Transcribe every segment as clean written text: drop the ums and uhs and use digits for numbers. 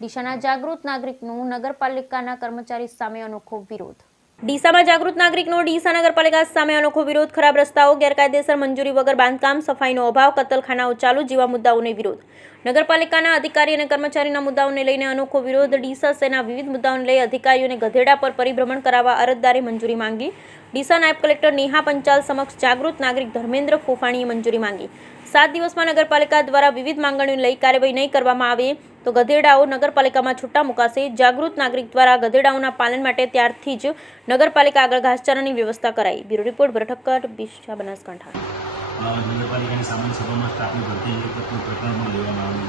ડીસાના જાગૃત નાગરિકનું નગરપાલિકાના કર્મચારી સામે અનોખો વિરોધ। ડીસામાં જાગૃત નાગરિકનો ડીસા નગરપાલિકા સામે અનોખો વિરોધ। ખરાબ રસ્તાઓ, ગેરકાયદેસર મંજૂરી વગર બાંધકામ, સફાઈનો અભાવ, કતલખાનાઓ ચાલુ જેવા મુદ્દાઓને વિરોધ। નગરપાલિકાના અધિકારી અને કર્મચારીના મુદ્દાઓને લઈને અનોખો વિરોધ। ડીસા શહેરના વિવિધ મુદ્દાઓને લઈ અધિકારીઓને ગધેડા પર પરિભ્રમણ કરાવવા અરજદારે મંજૂરી માંગી। ડીસા નાયબ કલેક્ટર નેહા પંચાલ સમક્ષ જાગૃત નાગરિક ધર્મેન્દ્ર ફોફાણીએ મંજૂરી માંગી। 7 દિવસમાં નગરપાલિકા દ્વારા વિવિધ માંગણીઓને લઈ કાર્યવાહી નહીં કરવામાં આવે તો ગધેડાઓ નગરપાલિકામાં છૂટા મુકાશે। જાગૃત નાગરિક દ્વારા ગધેડાઓના પાલન માટે ત્યારથી જ નગરપાલિકા આગળ ઘાસચારાની વ્યવસ્થા કરાઈ। Bureau report Bharat Thakkar, Deesa, Banaskantha. નગરપાલિકાની સામાન્ય સભામાં સ્ટાફની ભરતી અંગે પ્રકરણ પણ લેવામાં આવ્યું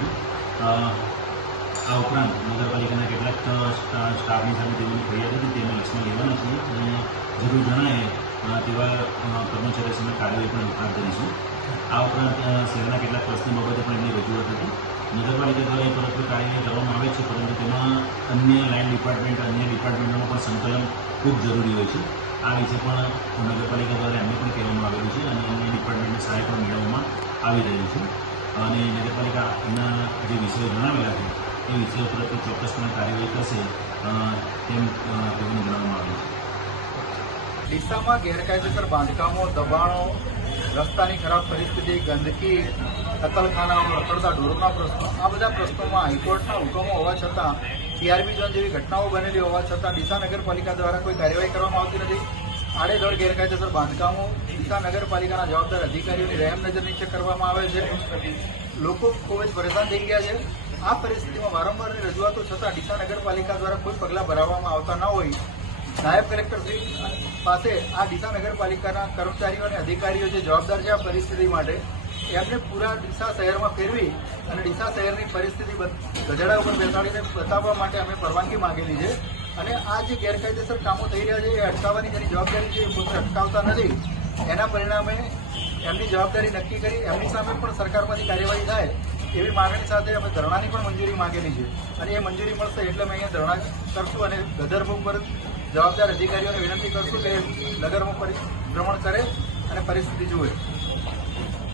છે। આ ઉપરાંત નગરપાલિકાના કેટલાક સ્ટાફની સામે તેઓની ફરિયાદ હતી તેમાં લક્ષમાં લેવાના છીએ અને જરૂર જણાય તેવા કર્મચારીઓ સામે કાર્યવાહી પણ હાથ ધરીશું। આ ઉપરાંત શહેરના કેટલાક પ્રશ્નો બાબતે પણ એમની રજૂઆત હતી। નગરપાલિકા દ્વારા એ તરફથી કાર્યવાહી કરવામાં આવે છે, પરંતુ તેમાં અન્ય લાઇન ડિપાર્ટમેન્ટ, અન્ય ડિપાર્ટમેન્ટોનું પણ સંકલન ખૂબ જરૂરી હોય છે। આ વિશે પણ નગરપાલિકા દ્વારા એમને પણ કહેવામાં આવેલું છે અને અન્ય ડિપાર્ટમેન્ટની સહાય પણ મેળવવામાં આવી રહી છે અને નગરપાલિકાના જે વિષયો જણાવેલા છે એ વિષયો પ્રત્યે ચોક્કસપણે કાર્યવાહી કરશે તેમ તેઓને જણાવવામાં આવ્યું છે। ડીસામાં ગેરકાયદેસર બાંધકામો, દબાણો, રસ્તાની ખરાબ પરિસ્થિતિ, ગંદકી, કતલખાનાઓ, રખડતા ઢોરોના પ્રશ્નો, આ બધા પ્રશ્નોમાં હાઈકોર્ટના હુકમો હોવા છતાં, ટીઆરપી ઝોન જેવી ઘટનાઓ બનેલી હોવા છતાં ડીસા નગરપાલિકા દ્વારા કોઈ કાર્યવાહી કરવામાં આવતી નથી। આડેધડ ગેરકાયદેસર બાંધકામો ડીસા નગરપાલિકાના જવાબદાર અધિકારીઓની રહેમ નજર નીચે કરવામાં આવે છે। લોકો ખૂબ જ પરેશાન થઈ ગયા છે। આ પરિસ્થિતિમાં વારંવારની રજૂઆતો છતાં ડીસા નગરપાલિકા દ્વારા કોઈ પગલાં ભરાવવામાં આવતા ન હોય, નાયબ કલેક્ટરશ્રી પાસે આ ડીસા નગરપાલિકાના કર્મચારીઓ અને અધિકારીઓ જે જવાબદાર છે આ પરિસ્થિતિ માટે, એમને પૂરા ડીસા શહેરમાં ફેરવી અને ડીસા શહેરની પરિસ્થિતિ ગધેડા ઉપર બેસાડીને બતાવવા માટે અમે પરવાનગી માંગેલી છે અને આ જે ગેરકાયદેસર કામો થઈ રહ્યા છે એ અટકાવવાની જેની જવાબદારી છે એ પોતે અટકાવતા નથી। એના પરિણામે એમની જવાબદારી નક્કી કરી એમની સામે પણ સરકારમાંથી કાર્યવાહી થાય એવી માગણી સાથે અમે ધરણાની પણ મંજૂરી માંગેલી છે અને એ મંજૂરી મળશે એટલે અમે અહીંયા ધરણા કરશું અને ગધર્ભ પર જવાબદાર અધિકારીઓને વિનંતી કરશું કે નગરમાં પરિભ્રમણ કરે અને પરિસ્થિતિ જુએ।